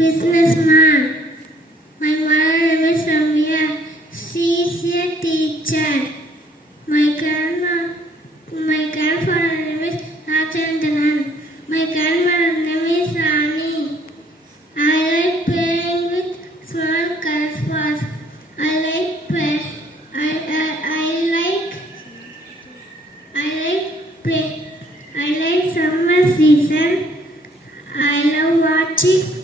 businessman. My mother name is Ramya. She is a teacher. My grandfather name is Rajendran. My grandmother name is Rani. I like playing with small cars. I like play. I like summer season. I love watching